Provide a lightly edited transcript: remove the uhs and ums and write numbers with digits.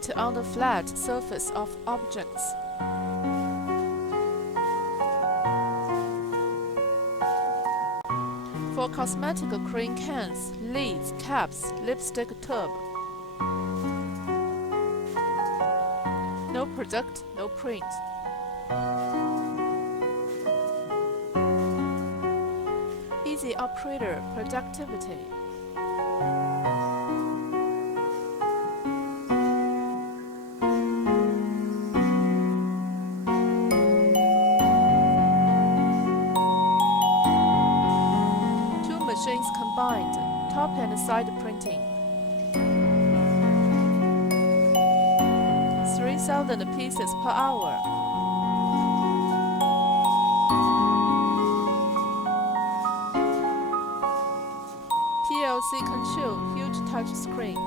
print on the flat surface of objects. For cosmetic cream cans, lids, caps, lipstick tube. No product, no print. Easy operator productivity. Machines combined, top and side printing. 3,000 pieces per hour. PLC control, huge touch screen.